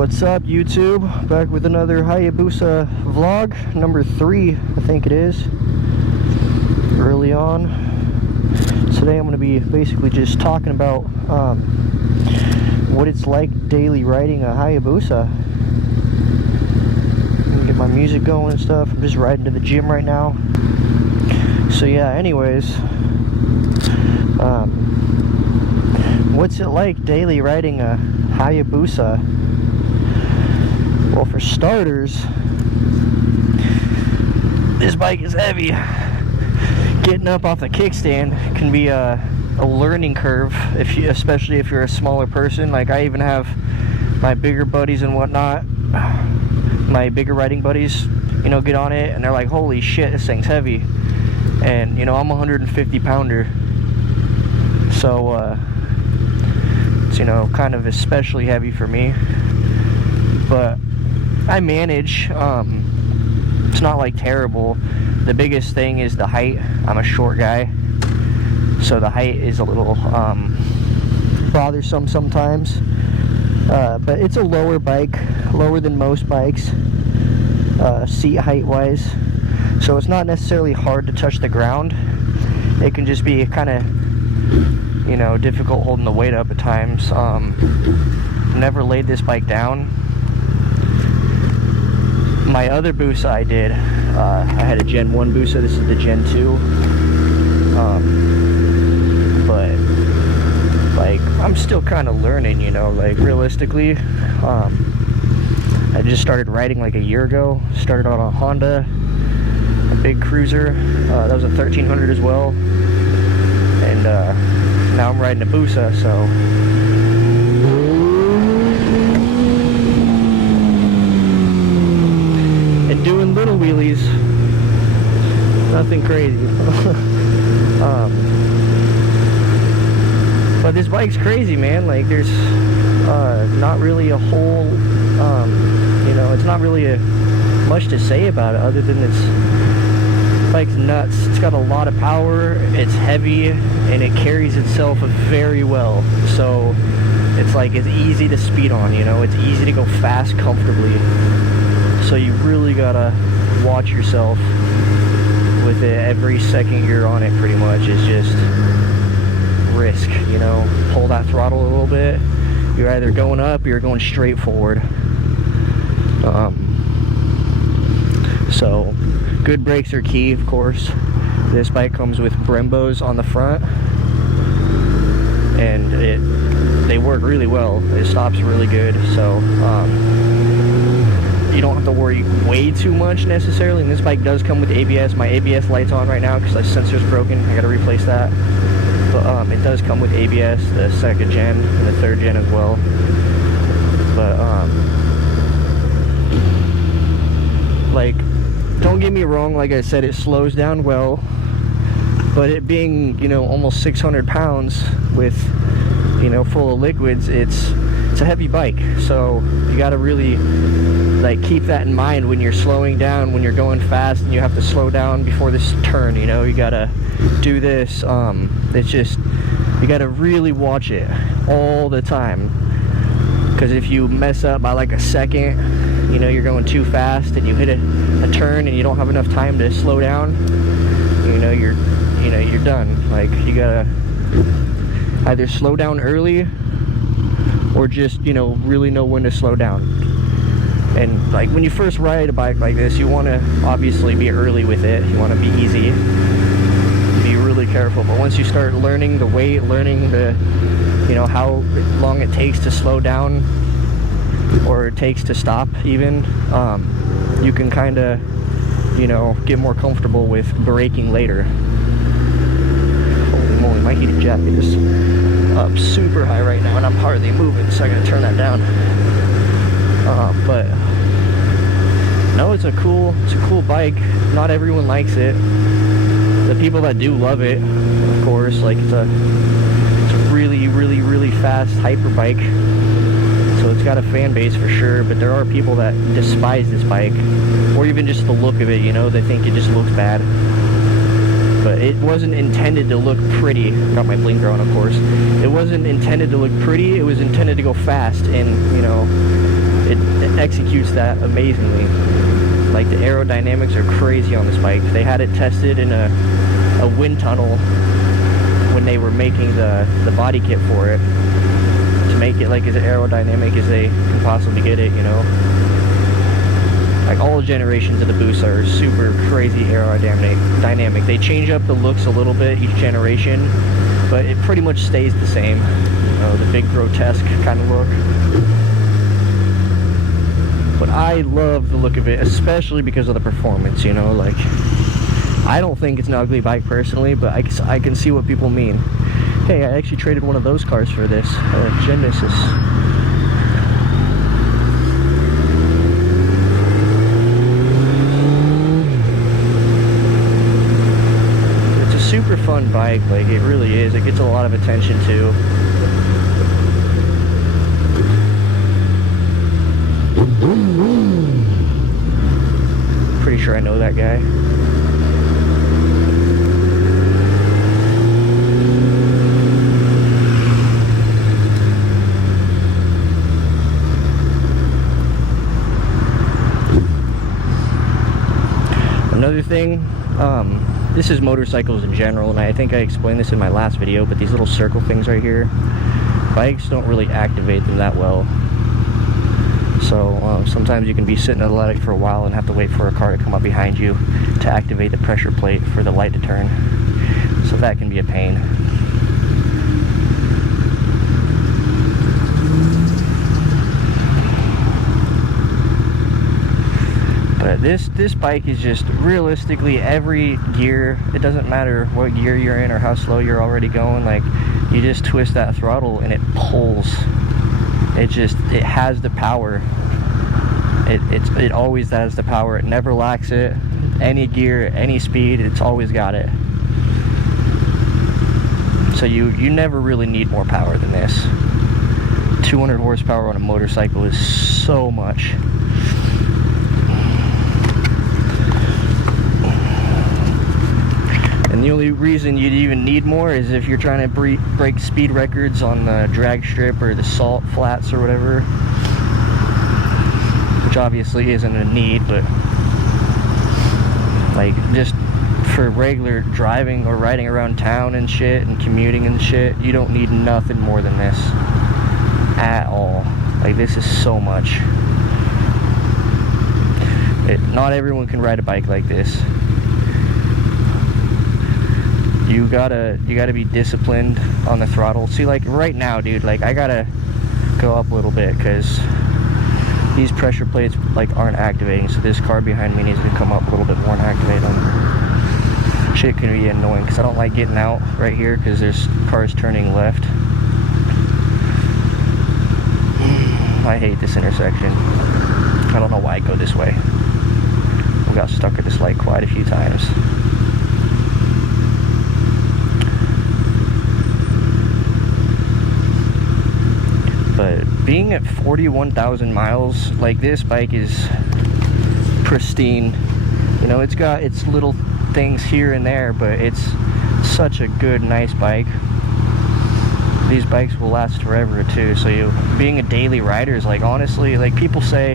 What's up, YouTube? Back with another Hayabusa vlog, number 3, I think it is. Early on. Today I'm going to be basically just talking about what it's like daily riding a Hayabusa. Get my music going and stuff. I'm just riding to the gym right now. So yeah, anyways, what's it like daily riding a Hayabusa? Well, for starters, this bike is heavy. Getting up off the kickstand can be a learning curve, especially if you're a smaller person. Like, I even have my bigger buddies and whatnot, my bigger riding buddies, get on it, and they're like, holy shit, this thing's heavy. And, I'm a 150 pounder. So, it's, kind of especially heavy for me. But I manage. It's not like terrible. The biggest thing is the height. I'm a short guy, so the height is a little bothersome sometimes. But it's a lower bike, lower than most bikes, seat height wise. So it's not necessarily hard to touch the ground. It can just be kind of, difficult holding the weight up at times. Never laid this bike down. My other Busa I did, I had a Gen 1 Busa, this is the Gen 2, but, like, I'm still kind of learning, like, realistically. I just started riding like a year ago, started on a Honda, a big cruiser, that was a 1300 as well, and now I'm riding a Busa, so... doing little wheelies, nothing crazy. But this bike's crazy, man. Like, there's not really a whole, it's not really much to say about it other than this bike's nuts. It's got a lot of power, it's heavy, and it carries itself very well. So it's like, it's easy to speed on, it's easy to go fast comfortably. So you really gotta watch yourself with it. Every second you're on it, pretty much, is just risk, pull that throttle a little bit. You're either going up or you're going straight forward. So good brakes are key, of course. This bike comes with Brembos on the front, and they work really well. It stops really good, so you don't have to worry way too much necessarily. And this bike does come with ABS. My ABS light's on right now because the sensor's broken. I gotta replace that. But it does come with ABS, the 2nd gen and the 3rd gen as well. But like, don't get me wrong, like I said, it slows down well. But it being, almost 600 pounds with, full of liquids, it's a heavy bike. So you gotta really, like, keep that in mind when you're slowing down, when you're going fast and you have to slow down before this turn, you gotta do this. It's just, you gotta really watch it all the time, because if you mess up by like a second, you're going too fast and you hit a turn and you don't have enough time to slow down, you're done. Like, you gotta either slow down early or just, really know when to slow down. And like, when you first ride a bike like this, you want to obviously be early with it. You want to be easy, be really careful. But once you start learning the weight, learning the, how long it takes to slow down, or it takes to stop even, you can kind of, get more comfortable with braking later. Holy moly, my heated jacket is up super high right now, and I'm hardly moving, so I gotta turn that down. But no, it's a cool bike. Not everyone likes it. The people that do love it, of course, like, it's a really, really, really fast hyper bike. So it's got a fan base for sure, but there are people that despise this bike, or even just the look of it, they think it just looks bad. But it wasn't intended to look pretty. Got my blinker on, of course. It wasn't intended to look pretty, it was intended to go fast, and, it executes that amazingly. Like, the aerodynamics are crazy on this bike. They had it tested in a wind tunnel when they were making the body kit for it, to make it like as aerodynamic as they can possibly get it, you know. Like, all generations of the Busa are super crazy aerodynamic. They change up the looks a little bit each generation, but it pretty much stays the same. You know, the big grotesque kind of look. But I love the look of it, especially because of the performance, you know. Like, I don't think it's an ugly bike personally, but I can see what people mean. Hey, I actually traded one of those cars for this, Genesis. It's a super fun bike, like, it really is. It gets a lot of attention too. Pretty sure I know that guy. Another thing, this is motorcycles in general, and I think I explained this in my last video, but these little circle things right here, bikes don't really activate them that well. So sometimes you can be sitting at a light for a while and have to wait for a car to come up behind you to activate the pressure plate for the light to turn. So that can be a pain. But this bike is just realistically every gear. It doesn't matter what gear you're in or how slow you're already going. Like, you just twist that throttle and it pulls. It has the power. It always has the power. It never lacks it. Any gear, any speed, it's always got it. So you never really need more power than this. 200 horsepower on a motorcycle is so much. And the only reason you'd even need more is if you're trying to break speed records on the drag strip or the salt flats or whatever, which obviously isn't a need, but like, just for regular driving or riding around town and shit and commuting and shit, you don't need nothing more than this at all. Like, this is so much. Not everyone can ride a bike like this. You gotta be disciplined on the throttle. See, like right now, dude, like I gotta go up a little bit because these pressure plates like aren't activating. So this car behind me needs to come up a little bit more and activate them. Shit can be annoying because I don't like getting out right here because there's cars turning left. I hate this intersection. I don't know why I go this way. I got stuck at this light quite a few times. But being at 41,000 miles, like, this bike is pristine. You know, it's got its little things here and there, but it's such a good, nice bike. These bikes will last forever too. So being a daily rider is, like, honestly, like, people say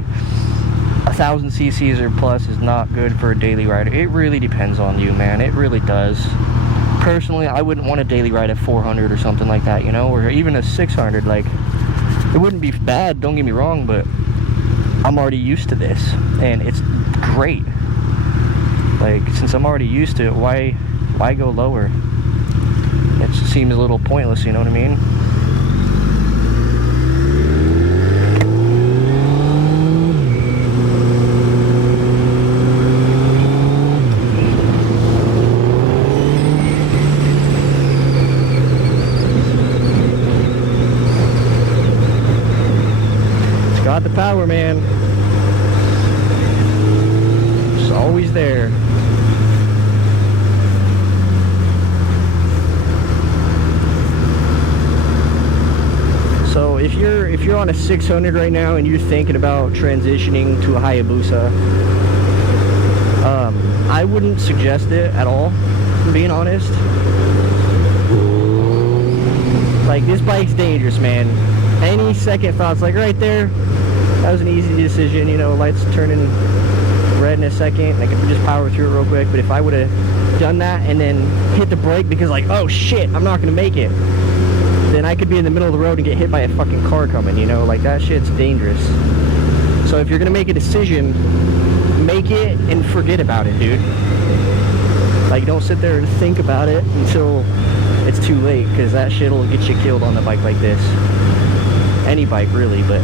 1,000 cc's or plus is not good for a daily rider. It really depends on you, man. It really does. Personally, I wouldn't want a daily ride at 400 or something like that, you know, or even a 600. Like, it wouldn't be bad, don't get me wrong, but I'm already used to this, and it's great. Like, since I'm already used to it, why go lower? It seems a little pointless, you know what I mean? Got the power, man. It's always there. So if you're on a 600 right now and you're thinking about transitioning to a Hayabusa, I wouldn't suggest it at all, if I'm being honest. Like, this bike's dangerous, man. Any second thought's like right there. that was an easy decision, you know, lights turning red in a second, and I could just power through it real quick. But if I would have done that and then hit the brake because like, oh shit, I'm not gonna make it, then I could be in the middle of the road and get hit by a fucking car coming, you know, like that shit's dangerous. So if you're gonna make a decision, make it and forget about it, dude. Like, don't sit there and think about it until it's too late, because that shit will get you killed on a bike like this. Any bike really, but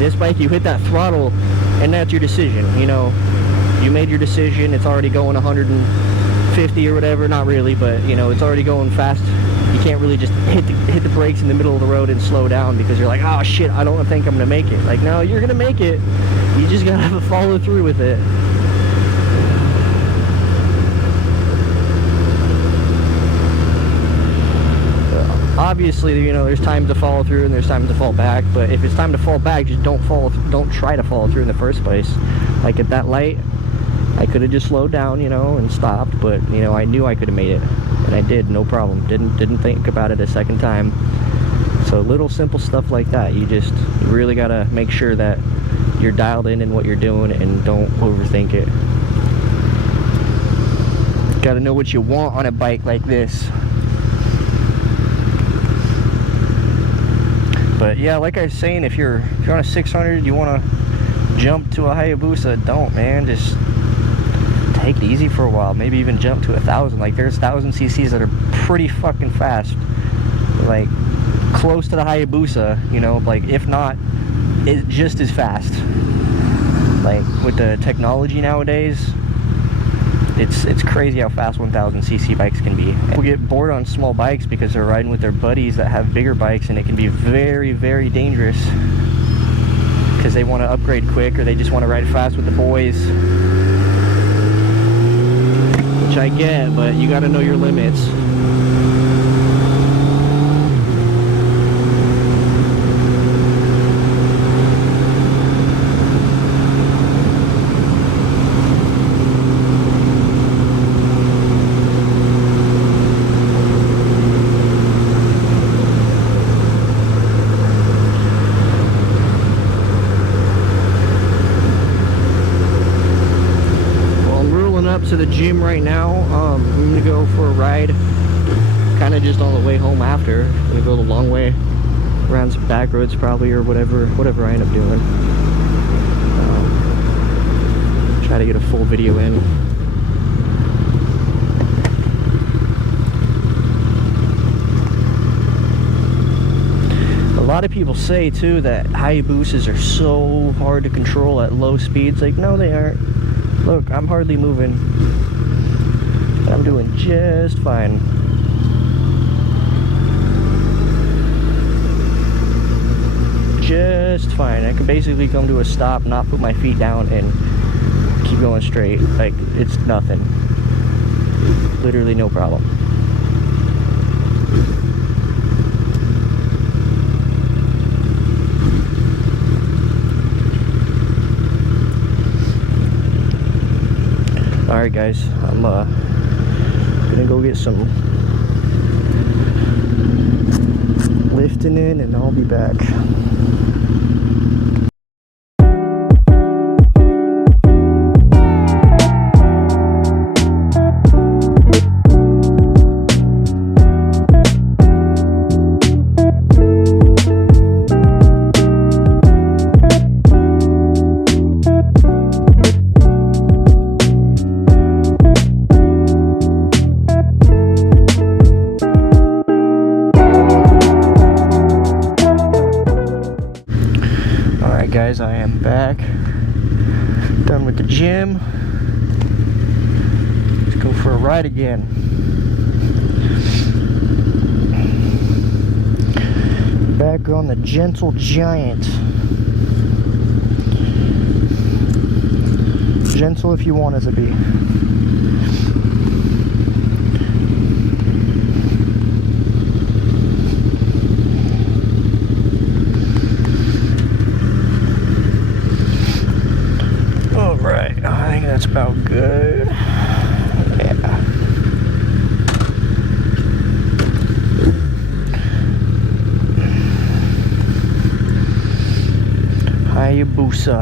this bike, you hit that throttle and that's your decision, you know. You made your decision, it's already going 150 or whatever, not really, but you know, it's already going fast. You can't really just hit the brakes in the middle of the road and slow down because you're like, oh shit, I don't think I'm gonna make it. Like, no, you're gonna make it. You just gotta have a follow through with it. Obviously, you know, there's time to follow through and there's time to fall back, but if it's time to fall back, just don't try to follow through in the first place. Like at that light, I could have just slowed down, you know, and stopped, but you know, I knew I could have made it, and I did, no problem. Didn't think about it a second time. So little simple stuff like that, you really gotta make sure that you're dialed in what you're doing and don't overthink it. Gotta know what you want on a bike like this. But yeah, like I was saying, if you're on a 600, you want to jump to a Hayabusa, don't, man. Just take it easy for a while. Maybe even jump to 1,000. Like, there's 1,000 cc's that are pretty fucking fast, like close to the Hayabusa, you know, like if not, it's just as fast. Like with the technology nowadays, it's crazy how fast 1,000 cc bikes can be. People get bored on small bikes because they're riding with their buddies that have bigger bikes, and it can be very, very dangerous because they want to upgrade quick, or they just want to ride fast with the boys, which I get, but you got to know your limits. To the gym right now. I'm gonna go for a ride, kind of just on the way home after. I'm gonna go the long way around some back roads probably, or whatever I end up doing. Try to get a full video in. A lot of people say too that Hayabusas are so hard to control at low speeds. Like, no, they aren't. Look, I'm hardly moving. I'm doing just fine. Just fine. I can basically come to a stop, not put my feet down, and keep going straight. Like, it's nothing. Literally no problem. Alright guys, I'm gonna go get some lifting in and I'll be back. Guys, I am back, done with the gym. Let's go for a ride again. Back on the Gentle Giant. Gentle if you want it to be. I think that's about good. Yeah. Hayabusa.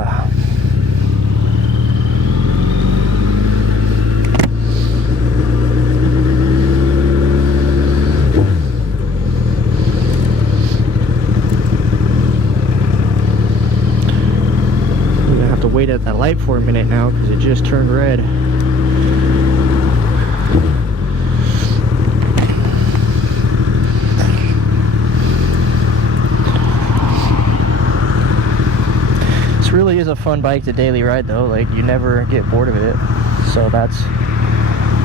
I'm gonna have to wait at that light for a minute now because it just turned red. Really is a fun bike to daily ride though, like you never get bored of it, so that's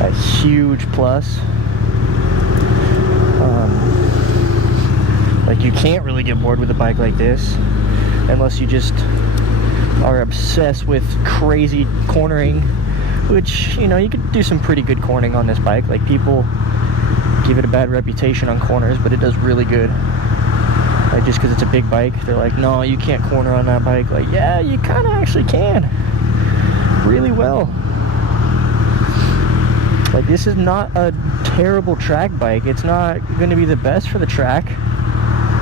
a huge plus. Like you can't really get bored with a bike like this unless you just are obsessed with crazy cornering, which, you know, you could do some pretty good cornering on this bike. Like people give it a bad reputation on corners, but it does really good. Like just because it's a big bike, they're like, no, you can't corner on that bike. Like, yeah, you kind of actually can. Really well. Like, this is not a terrible track bike. It's not going to be the best for the track,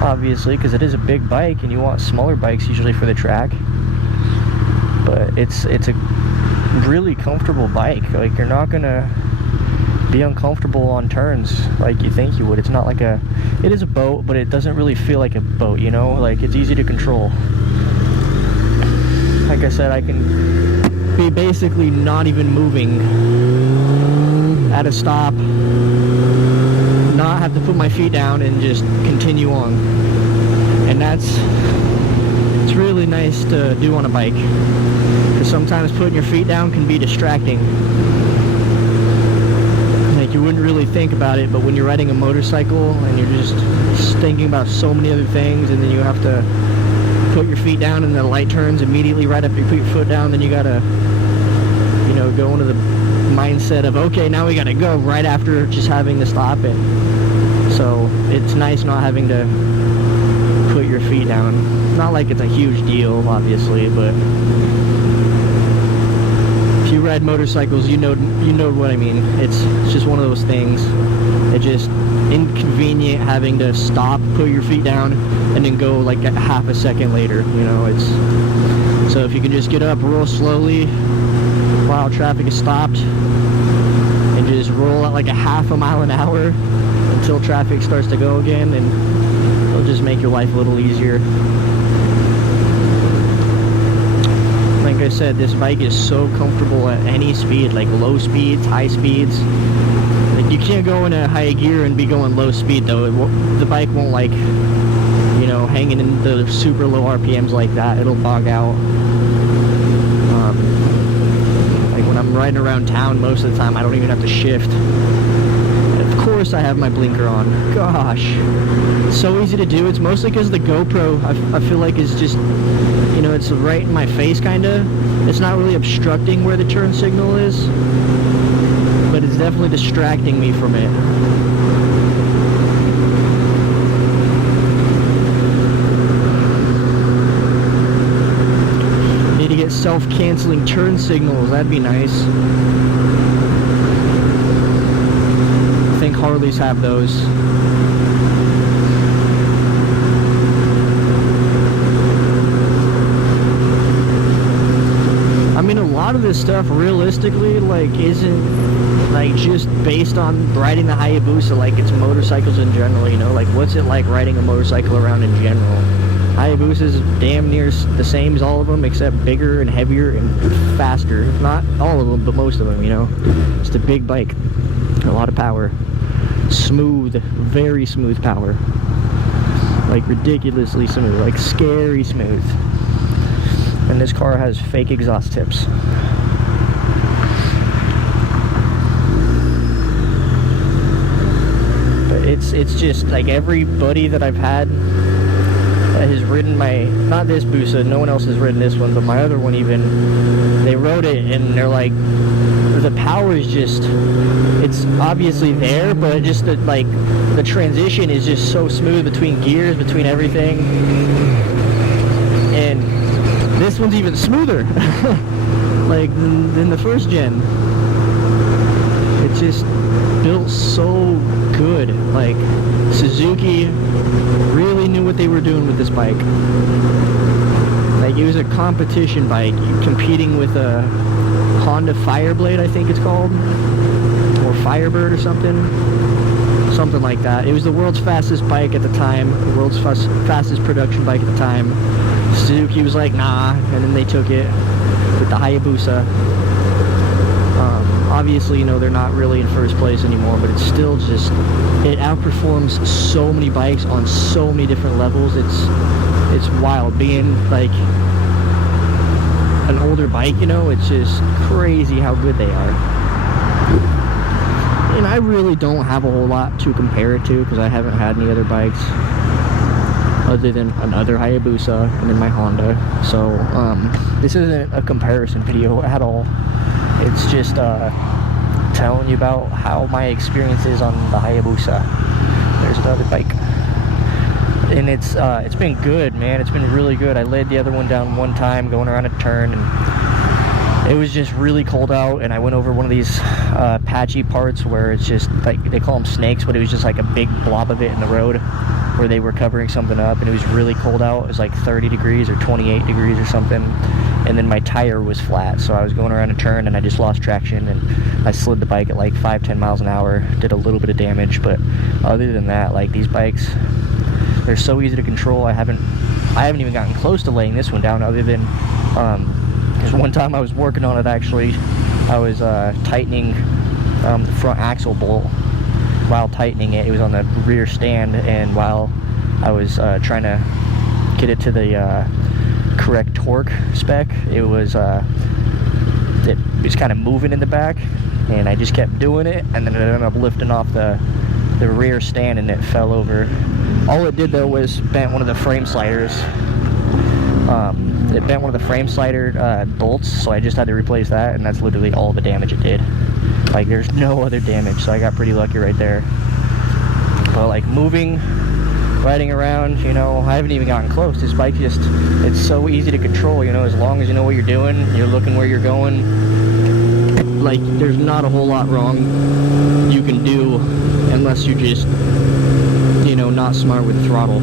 obviously, because it is a big bike and you want smaller bikes usually for the track. But it's a really comfortable bike. Like, you're not going to be uncomfortable on turns like you think you would. It's not like a, it is a boat, but it doesn't really feel like a boat, you know? Like, it's easy to control. Like I said, I can be basically not even moving at a stop, not have to put my feet down and just continue on. And it's really nice to do on a bike, because sometimes putting your feet down can be distracting. You wouldn't really think about it, but when you're riding a motorcycle and you're just thinking about so many other things, and then you have to put your feet down and the light turns immediately right after you put your foot down, then you gotta, you know, go into the mindset of, okay, now we gotta go right after just having to stop it. So it's nice not having to put your feet down. Not like it's a huge deal, obviously, but if you ride motorcycles, you know what I mean. It's just one of those things. It's just inconvenient having to stop, put your feet down, and then go like a half a second later. You know, it's, so if you can just get up real slowly while traffic is stopped and just roll at like a half a mile an hour until traffic starts to go again, and it'll just make your life a little easier. Like I said, this bike is so comfortable at any speed, like low speeds, high speeds. Like you can't go in a high gear and be going low speed though. The bike won't, like, you know, hanging in the super low RPMs like that. It'll bog out. Like when I'm riding around town, most of the time I don't even have to shift. Of course I have my blinker on. Gosh, it's so easy to do. It's mostly because the GoPro, I feel like, is just, you know, it's right in my face, kinda. It's not really obstructing where the turn signal is, but it's definitely distracting me from it. Need to get self-canceling turn signals. That'd be nice. I think Harleys have those. I mean, a lot of this stuff realistically, like, isn't like just based on riding the Hayabusa. Like, it's motorcycles in general, you know? Like, what's it like riding a motorcycle around in general? Hayabusa is damn near the same as all of them, except bigger and heavier and faster. Not all of them, but most of them, you know? It's a big bike. A lot of power. Smooth, very smooth power. Like, ridiculously smooth. Like, scary smooth. And this car has fake exhaust tips. But it's just like everybody that I've had that has ridden my, not this Busa, no one else has ridden this one, but my other one even, they rode it and they're like, the power is just, it's obviously there, but just the, like, the transition is just so smooth between gears, between everything. And this one's even smoother, like, than the first gen. It's just built so good. Like, Suzuki really knew what they were doing with this bike. Like, it was a competition bike, competing with a Honda Fireblade, I think it's called, or Firebird or something like that. It was the world's fastest bike at the time, the world's fastest production bike at the time. Suzuki was like, nah, and then they took it with the Hayabusa. Obviously, you know, they're not really in first place anymore, but it's still just, it outperforms so many bikes on so many different levels. It's wild. Being like an older bike, you know, it's just crazy how good they are. And I really don't have a whole lot to compare it to, because I haven't had any other bikes other than another Hayabusa and then my Honda. So this isn't a comparison video at all. It's just telling you about how my experience is on the Hayabusa. There's another bike, and it's been good, man. It's been really good. I laid the other one down one time going around a turn, and it was just really cold out, and I went over one of these patchy parts where it's just like, they call them snakes, but it was just like a big blob of it in the road where they were covering something up, and it was really cold out. It was like 30 degrees or 28 degrees or something, and then my tire was flat, so I was going around a turn and I just lost traction, and I slid the bike at like 5-10 miles an hour, did a little bit of damage. But other than that, like, these bikes, they're so easy to control. I haven't even gotten close to laying this one down, other than because one time I was working on it, actually. I was tightening the front axle bolt. While tightening it, it was on the rear stand, and while I was trying to get it to the correct torque spec, it was kind of moving in the back, and I just kept doing it, and then it ended up lifting off the rear stand, and it fell over. All it did, though, was bent one of the frame sliders. It bent one of the frame slider bolts, so I just had to replace that, and that's literally all the damage it did. Like, there's no other damage, so I got pretty lucky right there. But like, moving, riding around, you know, I haven't even gotten close. This bike just, it's so easy to control, you know, as long as you know what you're doing, you're looking where you're going. Like, there's not a whole lot wrong you can do unless you just, you know, not smart with the throttle.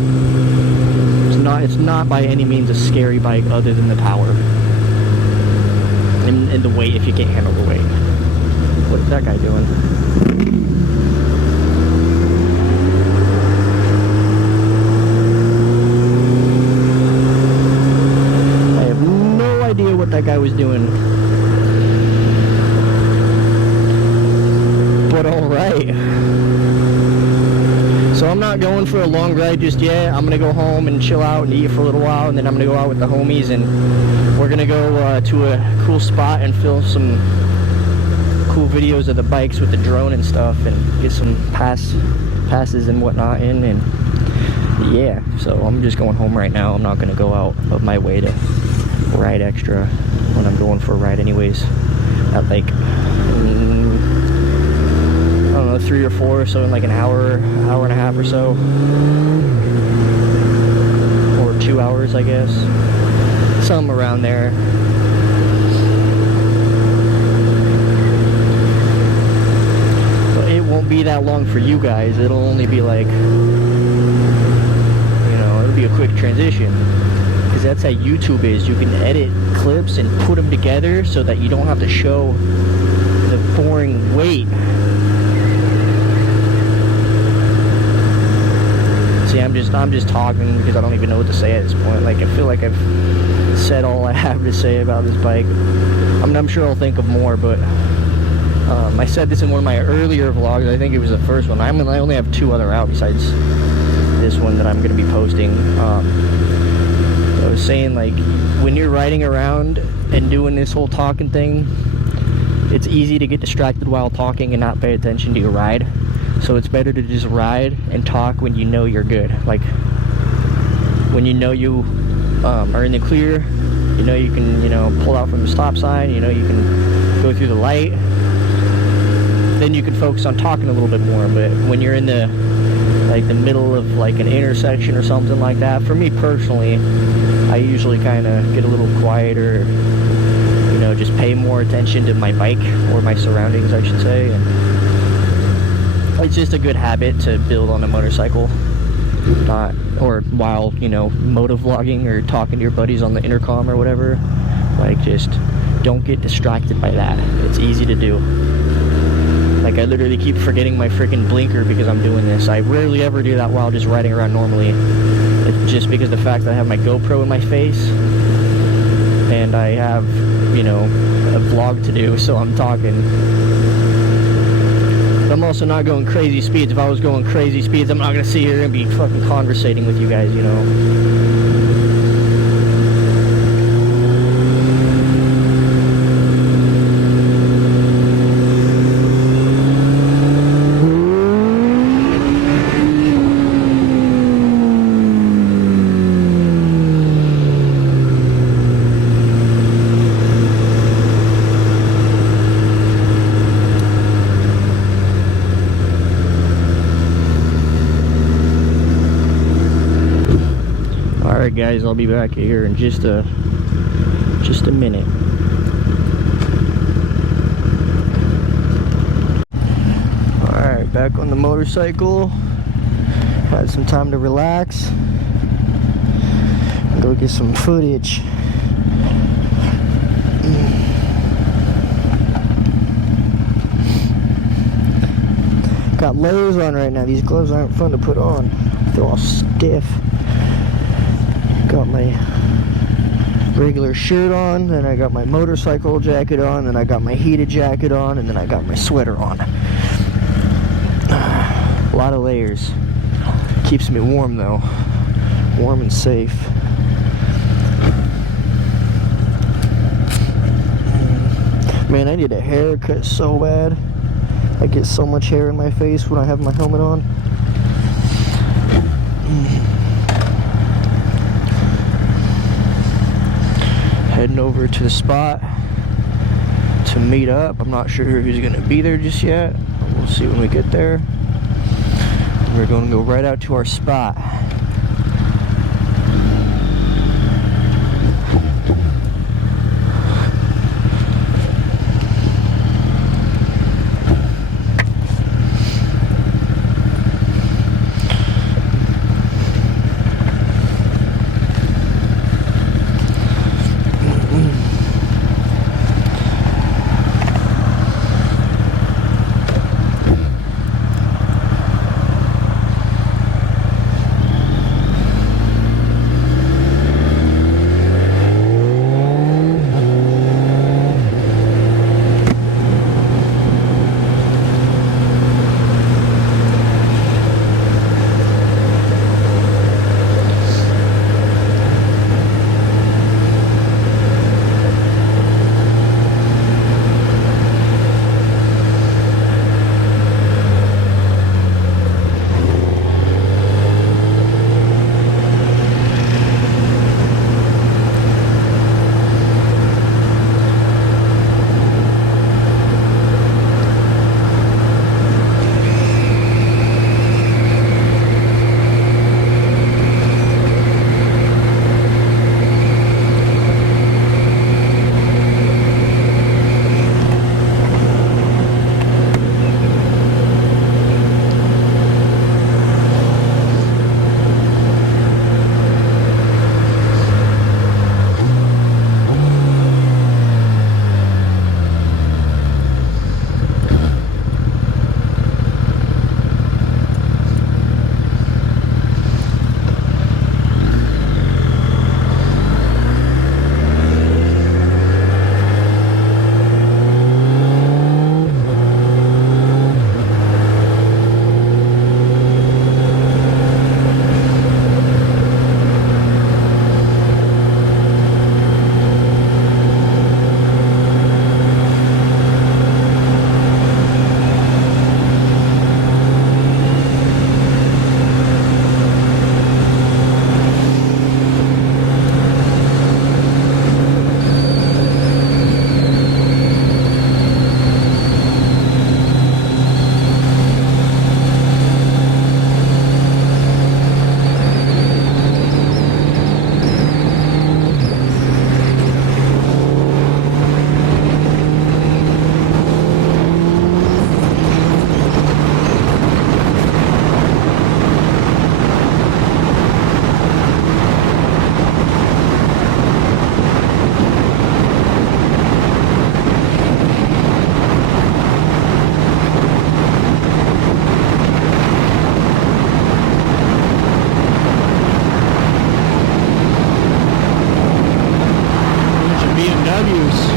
It's not by any means a scary bike, other than the power and the weight, if you can't handle the weight. What's that guy doing? I have no idea what that guy was doing. But alright. So I'm not going for a long ride just yet. I'm gonna go home and chill out and eat for a little while, and then I'm gonna go out with the homies, and we're gonna go to a cool spot and film some cool videos of the bikes with the drone and stuff, and get some passes and whatnot in. And yeah, so I'm just going home right now. I'm not gonna go out of my way to ride extra when I'm going for a ride anyways, at like I don't know, 3 or 4, so in like an hour and a half or so, or 2 hours, I guess, something around there. Won't be that long for you guys. It'll only be like, you know, it'll be a quick transition, because that's how YouTube is. You can edit clips and put them together so that you don't have to show the boring weight. See, I'm just talking because I don't even know what to say at this point. Like, I feel like I've said all I have to say about this bike. I mean, I'm sure I'll think of more, but I said this in one of my earlier vlogs. I think it was the first one. I only have 2 other out besides this one that I'm going to be posting. I was saying, like, when you're riding around and doing this whole talking thing, it's easy to get distracted while talking and not pay attention to your ride. So it's better to just ride and talk when you know you're good. Like, when you know you are in the clear, you know you can, you know, pull out from the stop sign, you know you can go through the light. Then you can focus on talking a little bit more. But when you're in the middle of like an intersection or something like that, for me personally, I usually kind of get a little quieter, you know, just pay more attention to my bike, or my surroundings, I should say. And it's just a good habit to build on a motorcycle. Not or while, you know, motovlogging or talking to your buddies on the intercom or whatever. Like, just don't get distracted by that. It's easy to do. Like, I literally keep forgetting my freaking blinker because I'm doing this. I rarely ever do that while just riding around normally. It's just because the fact that I have my GoPro in my face and I have, you know, a vlog to do, so I'm talking. But I'm also not going crazy speeds. If I was going crazy speeds, I'm not gonna sit here and be fucking conversating with you guys, you know. Alright guys, I'll be back here in just a minute. Alright, back on the motorcycle. Had some time to relax. Go get some footage. Got layers on right now. These gloves aren't fun to put on. They're all stiff. Got my regular shirt on, then I got my motorcycle jacket on, then I got my heated jacket on, and then I got my sweater on. A lot of layers. Keeps me warm though. Warm and safe. Man, I need a haircut so bad. I get so much hair in my face when I have my helmet on. Heading over to the spot to meet up. I'm not sure who's gonna be there just yet. We'll see when we get there. We're gonna go right out to our spot. drug use.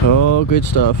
Oh, good stuff.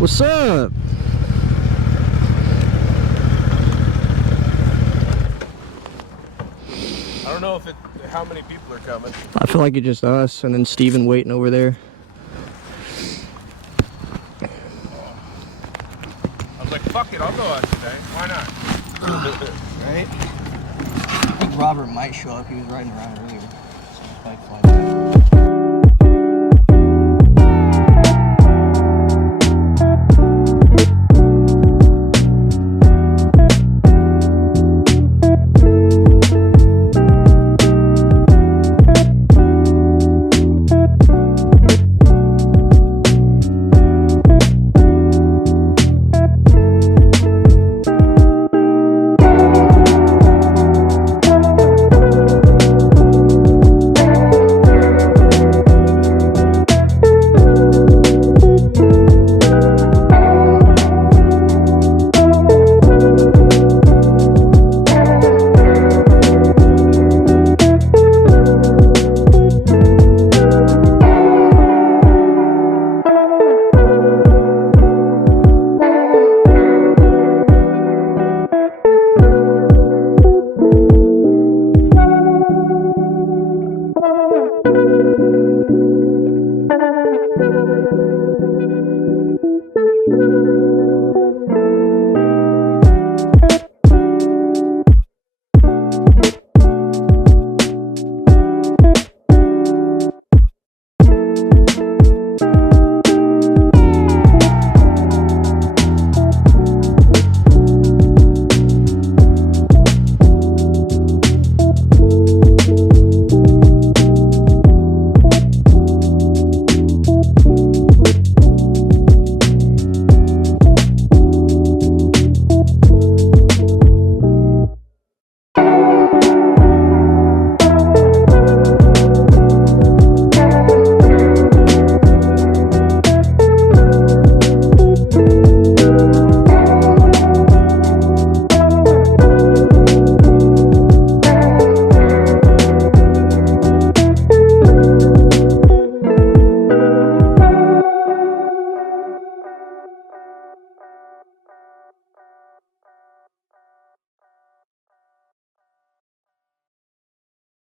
What's up? I don't know if how many people are coming. I feel like it's just us and then Steven waiting over there. I was like, fuck it, I'll go out today. Why not? Right? I think Robert might show up. He was riding around earlier. So